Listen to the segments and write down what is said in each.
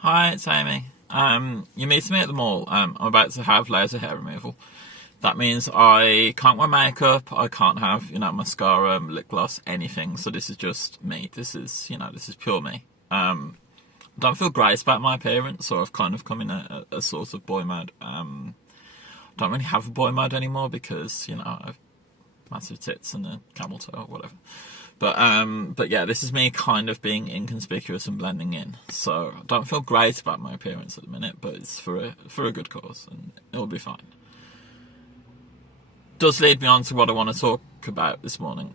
Hi, it's Amy. You're meeting me at the mall. I'm about to have laser hair removal. That means I can't wear makeup. I can't have, mascara, lip gloss, anything. So this is just me. This is pure me. I don't feel great about my appearance, so I've kind of come in a sort of boy mode. I don't really have a boy mode anymore because, I've massive tits and a camel toe or whatever. But yeah, this is me kind of being inconspicuous and blending in. So I don't feel great about my appearance at the minute, but it's for a good cause and it'll be fine. Does lead me on to what I want to talk about this morning,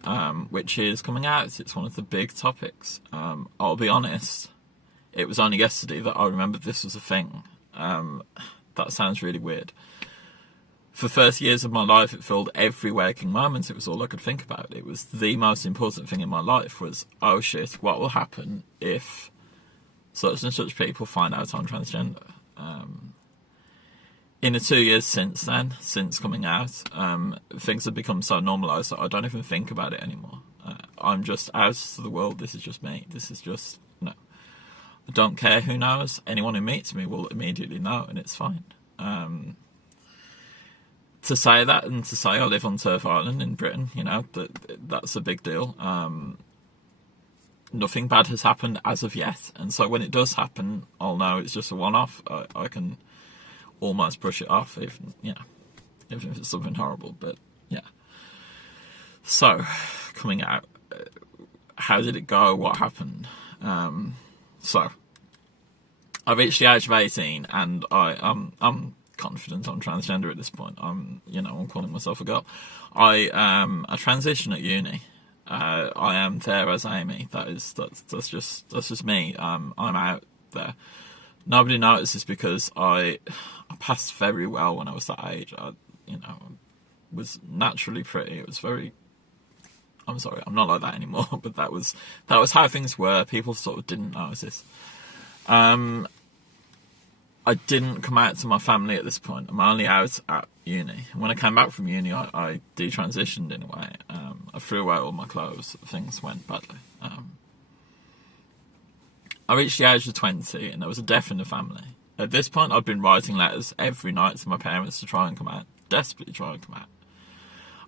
which is coming out. It's one of the big topics. I'll be honest, it was only yesterday that I remembered this was a thing. That sounds really weird. For 30 years of my life, it filled every waking moment. It was all I could think about. It was the most important thing in my life was, oh shit, what will happen if such and such people find out I'm transgender? In the 2 years since then, since coming out, things have become so normalised that I don't even think about it anymore. I'm just out to the world. This is just me. No. I don't care who knows. Anyone who meets me will immediately know, and it's fine. To say that and to say I live on Turf Island in Britain, that's a big deal. Nothing bad has happened as of yet, and so when it does happen, I'll know it's just a one-off. I can almost brush it off, even if it's something horrible. But yeah. So, coming out, how did it go? What happened? So, I've reached the age of 18, and I'm confident I'm transgender at this point. I'm calling myself a girl. I transition at uni. I am there as Amy. That's just me. I'm out there. Nobody notices because I passed very well when I was that age. I was naturally pretty. It was very. I'm sorry, I'm not like that anymore. But that was how things were. People sort of didn't notice. I didn't come out to my family at this point. I'm only out at uni. When I came back from uni, I detransitioned in a way. I threw away all my clothes. Things went badly. I reached the age of 20 and there was a death in the family. At this point, I'd been writing letters every night to my parents to try and come out. Desperately try and come out.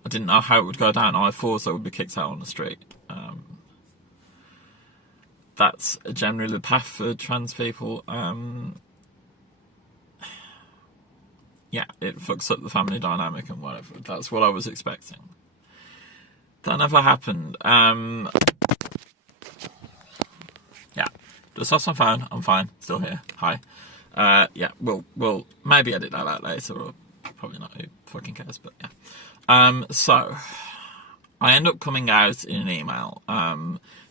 I didn't know how it would go down. I thought I would be kicked out on the street. That's generally the path for trans people. Yeah, it fucks up the family dynamic and whatever. That's what I was expecting. That never happened. Yeah, just lost my phone. I'm fine. Still here. Hi. Yeah, we'll maybe edit that out later, or probably not. Who fucking cares? But yeah. So I end up coming out in an email.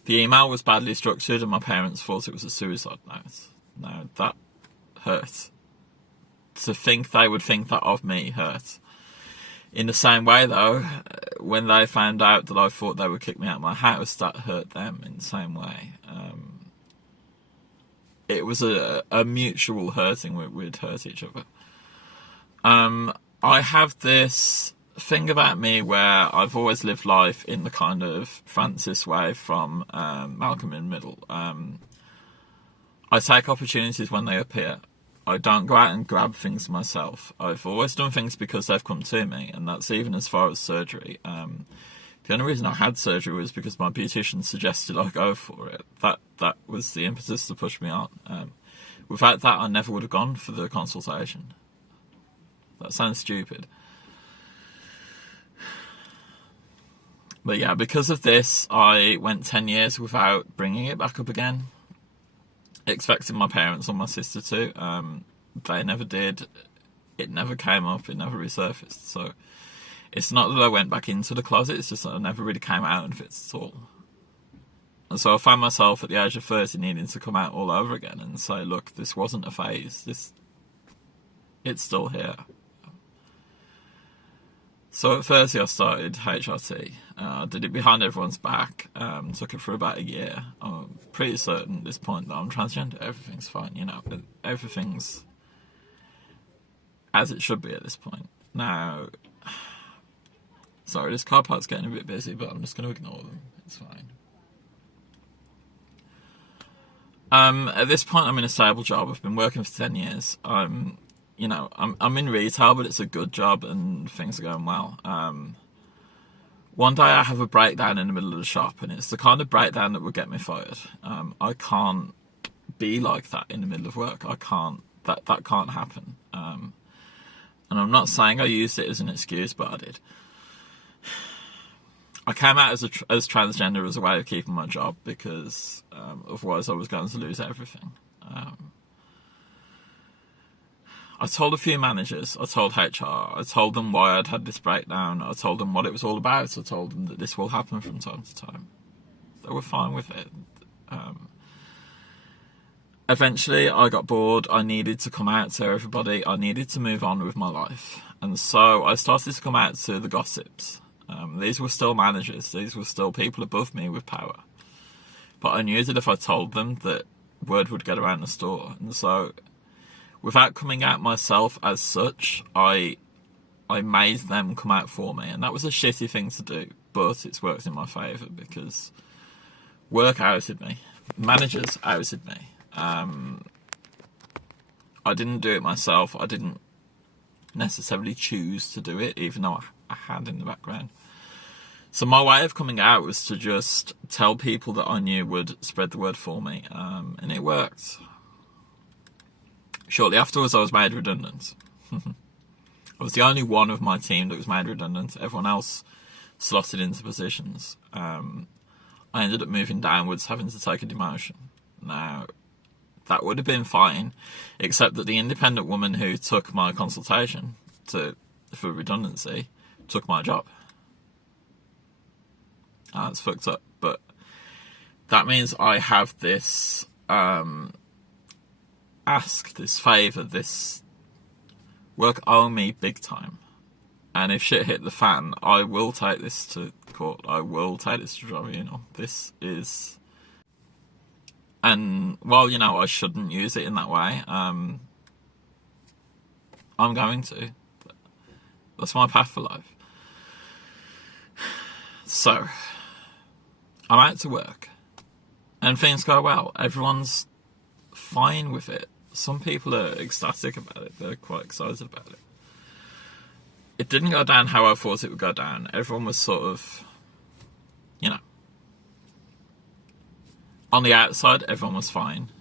The email was badly structured, and my parents thought it was a suicide note. Now that hurt. To think they would think that of me hurt. In the same way, though, when they found out that I thought they would kick me out of my house, that hurt them in the same way. It was a mutual hurting. We'd hurt each other. I have this thing about me where I've always lived life in the kind of Francis way from Malcolm in the Middle. I take opportunities when they appear. I don't go out and grab things myself. I've always done things because they've come to me, and that's even as far as surgery. The only reason I had surgery was because my beautician suggested I go for it. That was the impetus to push me on. Without that, I never would have gone for the consultation. That sounds stupid. But yeah, because of this, I went 10 years without bringing it back up again. Expecting my parents or my sister to. They never did. It never came up. It never resurfaced. So it's not that I went back into the closet. It's just that I never really came out of it at all. And so I found myself at the age of 30 needing to come out all over again and say, look, this wasn't a phase. It's still here. So at 30 I started HRT. I did it behind everyone's back. Took it for about a year. I'm pretty certain at this point that I'm transgender. Everything's fine, Everything's as it should be at this point. Now, sorry, this car park's getting a bit busy, but I'm just going to ignore them. It's fine. At this point, I'm in a stable job. I've been working for 10 years. I'm in retail, but it's a good job and things are going well. One day I have a breakdown in the middle of the shop, and it's the kind of breakdown that would get me fired. I can't be like that in the middle of work. I can't. That can't happen. And I'm not saying I used it as an excuse, but I did. I came out as transgender as a way of keeping my job, because otherwise I was going to lose everything. I told a few managers, I told HR, I told them why I'd had this breakdown, I told them what it was all about, I told them that this will happen from time to time. They were fine with it. Eventually I got bored, I needed to come out to everybody, I needed to move on with my life. And so I started to come out to the gossips. These were still managers, these were still people above me with power. But I knew that if I told them, that word would get around the store. And so, without coming out myself as such, I made them come out for me. And that was a shitty thing to do, but it's worked in my favour, because work outed me. Managers outed me. I didn't do it myself. I didn't necessarily choose to do it, even though I had in the background. So my way of coming out was to just tell people that I knew would spread the word for me, and it worked. Shortly afterwards, I was made redundant. I was the only one of my team that was made redundant. Everyone else slotted into positions. I ended up moving downwards, having to take a demotion. Now, that would have been fine, except that the independent woman who took my consultation for redundancy took my job. It's fucked up, but that means I have this this favour, this work owe me big time. And if shit hit the fan, I will take this to court. I will take this to tribunal. This is... And while, I shouldn't use it in that way, I'm going to. That's my path for life. So, I'm out to work, and things go well. Everyone's fine with it. Some people are ecstatic about it. They're quite excited about it. It didn't go down how I thought it would go down. Everyone was sort of, on the outside, everyone was fine.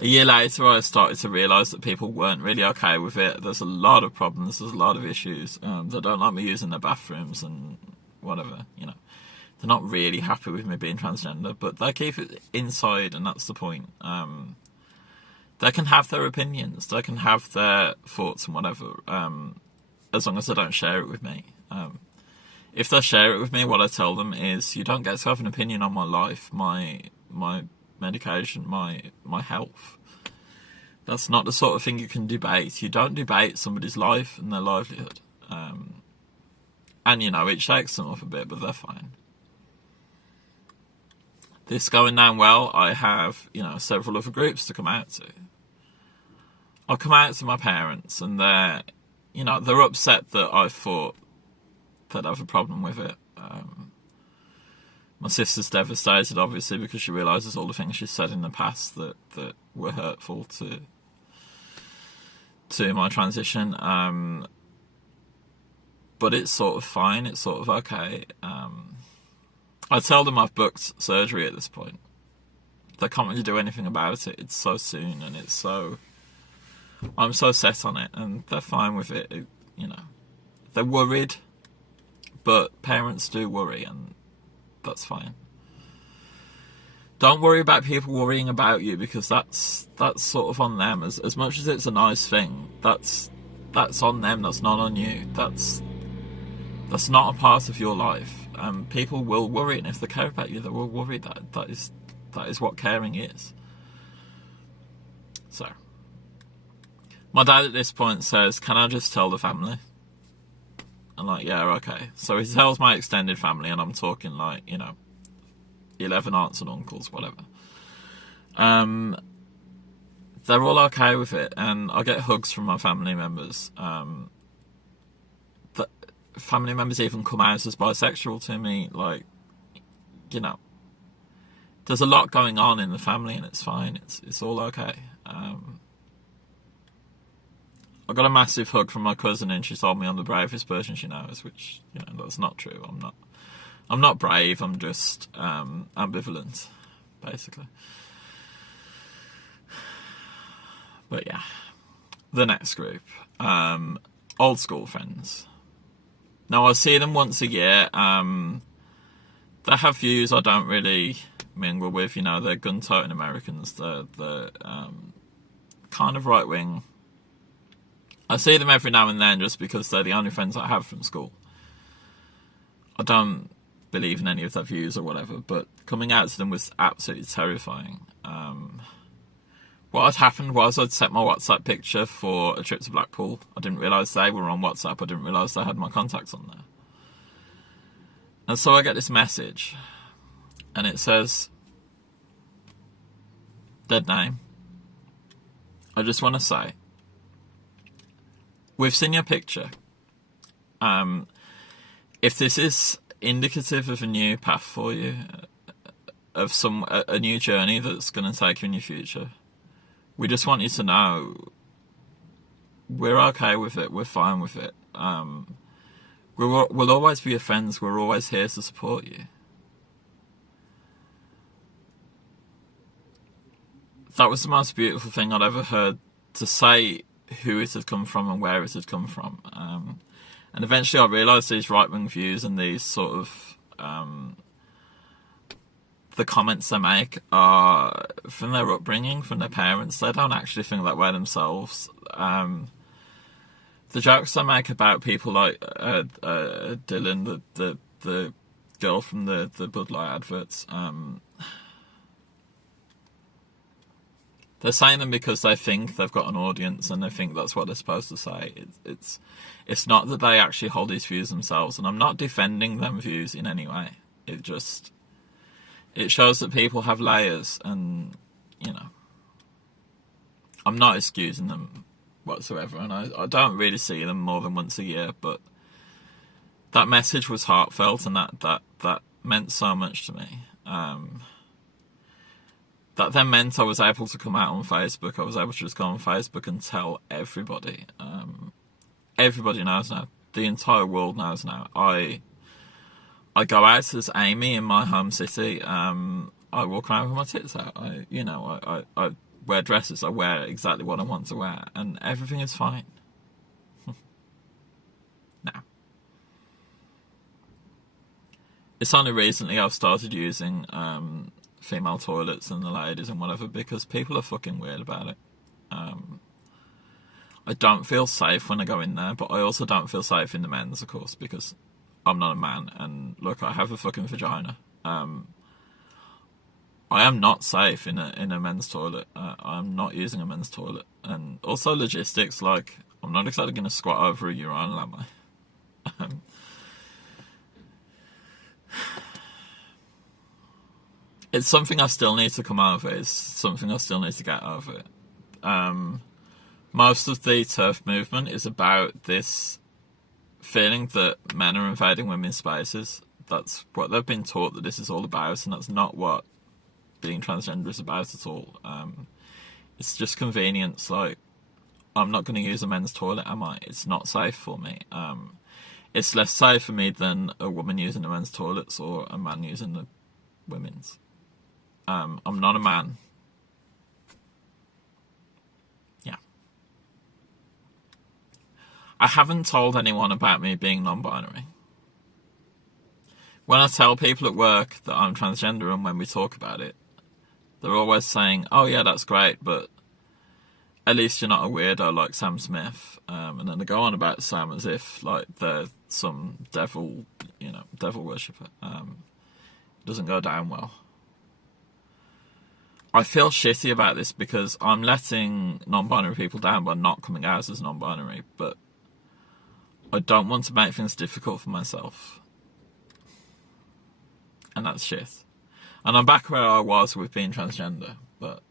A year later, I started to realise that people weren't really okay with it. There's a lot of problems, there's a lot of issues. They don't like me using their bathrooms and whatever, They're not really happy with me being transgender, but they keep it inside, and that's the point. They can have their opinions, they can have their thoughts and whatever, as long as they don't share it with me. If they share it with me, what I tell them is, you don't get to have an opinion on my life, my medication, my health. That's not the sort of thing you can debate. You don't debate somebody's life and their livelihood. And it shakes them up a bit, but they're fine. This going down well, I have, several other groups to come out to. I'll come out to my parents, and they're upset that I thought they'd have a problem with it. My sister's devastated, obviously, because she realises all the things she's said in the past that were hurtful to my transition. But it's sort of fine, it's sort of okay. I tell them I've booked surgery at this point. They can't really do anything about it. It's so soon, and I'm so set on it, and they're fine with it. They're worried, but parents do worry, and that's fine. Don't worry about people worrying about you, because that's sort of on them. As much as it's a nice thing, that's on them. That's not on you. That's not a part of your life. People will worry, and if they care about you, they will worry. That is what caring is. So, my dad at this point says, "Can I just tell the family?" I'm like, "Yeah, okay." So he tells my extended family, and I'm talking 11 aunts and uncles, whatever. They're all okay with it, and I get hugs from my family members. Family members even come out as bisexual to me, there's a lot going on in the family, and it's fine. It's all okay. I got a massive hug from my cousin, and she told me I'm the bravest person she knows, which, you know, that's not true. I'm not brave. I'm just ambivalent, basically. But yeah, the next group, old school friends. Now, I see them once a year. They have views I don't really mingle with. You know, they're gun-toting Americans. They're kind of right-wing. I see them every now and then just because they're the only friends I have from school. I don't believe in any of their views or whatever, but coming out to them was absolutely terrifying. What had happened was I'd set my WhatsApp picture for a trip to Blackpool. I didn't realise they were on WhatsApp. I didn't realise they had my contacts on there. And so I get this message, and it says, dead name. I just want to say, we've seen your picture. If this is indicative of a new path for you, of a new journey that's going to take you in your future, we just want you to know we're okay with it. We're fine with it. We'll always be your friends. We're always here to support you. That was the most beautiful thing I'd ever heard, to say who it had come from and where it had come from. And eventually I realised these right-wing views and these sort of the comments they make are from their upbringing, from their parents. They don't actually think that way themselves. The jokes they make about people like Dylan, the girl from the Bud Light adverts, they're saying them because they think they've got an audience and they think that's what they're supposed to say. It's not that they actually hold these views themselves, and I'm not defending them views in any way. It shows that people have layers, and, you know, I'm not excusing them whatsoever, and I don't really see them more than once a year, but that message was heartfelt, and that meant so much to me. That then meant I was able to come out on Facebook. I was able to just go on Facebook and tell everybody. Everybody knows now. The entire world knows now. I go out as Amy in my home city. I walk around with my tits out. I wear dresses. I wear exactly what I want to wear, and everything is fine. Now, it's only recently I've started using female toilets and the ladies and whatever, because people are fucking weird about it. I don't feel safe when I go in there, but I also don't feel safe in the men's, of course, because I'm not a man, and look, I have a fucking vagina. I am not safe in a men's toilet. I'm not using a men's toilet. And also logistics, like, I'm not exactly going to squat over a urinal, am I? It's something I still need to come over. It's something I still need to get over. Most of the TERF movement is about this feeling that men are invading women's spaces. That's what they've been taught that this is all about, and that's not what being transgender is about at all. It's just convenience. Like, I'm not going to use a men's toilet, am I? It's not safe for me. It's less safe for me than a woman using the men's toilets or a man using the women's. I'm not a man. Yeah. I haven't told anyone about me being non-binary. When I tell people at work that I'm transgender, and when we talk about it, they're always saying, oh yeah, that's great, but at least you're not a weirdo like Sam Smith. And then they go on about Sam as if like they're some devil worshipper. Doesn't go down well. I feel shitty about this because I'm letting non-binary people down by not coming out as non-binary, but I don't want to make things difficult for myself. And that's shit. And I'm back where I was with being transgender, but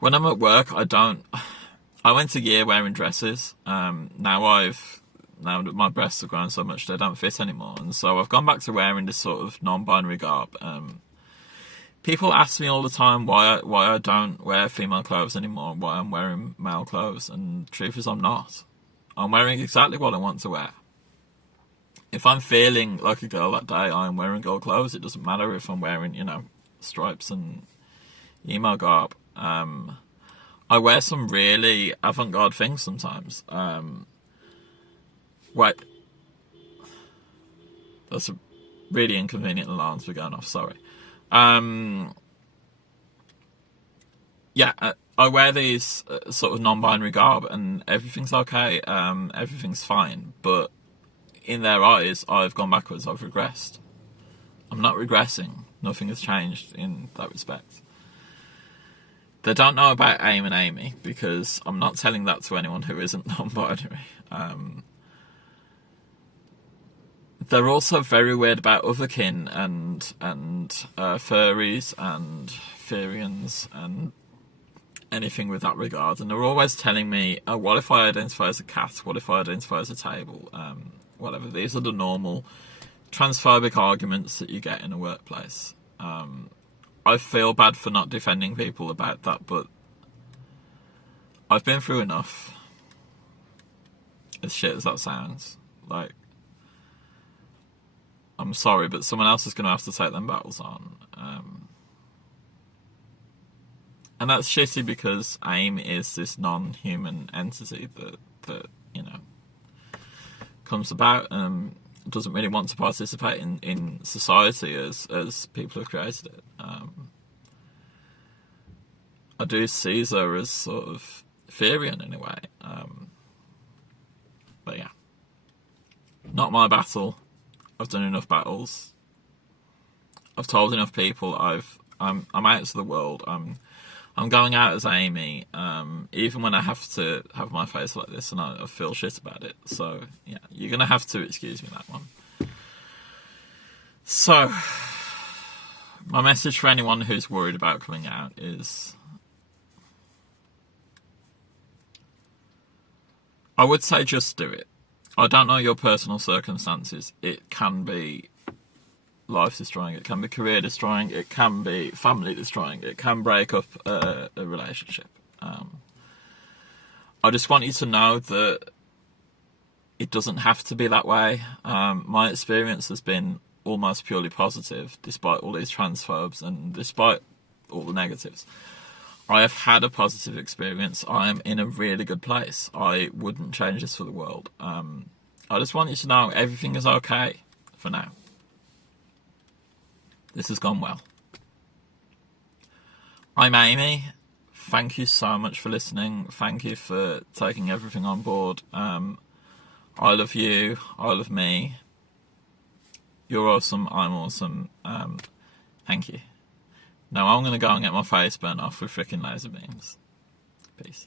when I'm at work, I went a year wearing dresses. Now I've now that my breasts have grown so much they don't fit anymore, and so I've gone back to wearing this sort of non-binary garb. People ask me all the time why I don't wear female clothes anymore, why I'm wearing male clothes, and the truth is I'm not. I'm wearing exactly what I want to wear. If I'm feeling like a girl that day, I'm wearing girl clothes. It doesn't matter if I'm wearing, stripes and emo garb. I wear some really avant-garde things sometimes. Wait. That's a really inconvenient alarm to be going off, sorry. I wear these sort of non-binary garb and everything's okay, everything's fine, but in their eyes, I've gone backwards, I've regressed. I'm not regressing, nothing has changed in that respect. They don't know about AIM and Amy because I'm not telling that to anyone who isn't non-binary. They're also very weird about otherkin and furries and Furians and anything with that regard. And they're always telling me, oh, what if I identify as a cat? What if I identify as a table? Whatever. These are the normal transphobic arguments that you get in a workplace. I feel bad for not defending people about that, but I've been through enough. As shit as that sounds. Like, I'm sorry, but someone else is going to have to take them battles on. And that's shitty because AIM is this non-human entity that comes about and doesn't really want to participate in society as people have created it. I do see her as sort of Furian in a way. But yeah. Not my battle. I've done enough battles. I've told enough people. I'm out to the world. I'm going out as Amy, even when I have to have my face like this and I feel shit about it. So, yeah, you're going to have to excuse me that one. So, my message for anyone who's worried about coming out is, I would say just do it. I don't know your personal circumstances. It can be life destroying, it can be career destroying, it can be family destroying, it can break up a relationship. I just want you to know that it doesn't have to be that way. My experience has been almost purely positive, despite all these transphobes and despite all the negatives. I have had a positive experience. I am in a really good place. I wouldn't change this for the world. I just want you to know everything is okay for now. This has gone well. I'm Amy. Thank you so much for listening. Thank you for taking everything on board. I love you. I love me. You're awesome. I'm awesome. Thank you. Now I'm going to go and get my face burnt off with freaking laser beams. Peace.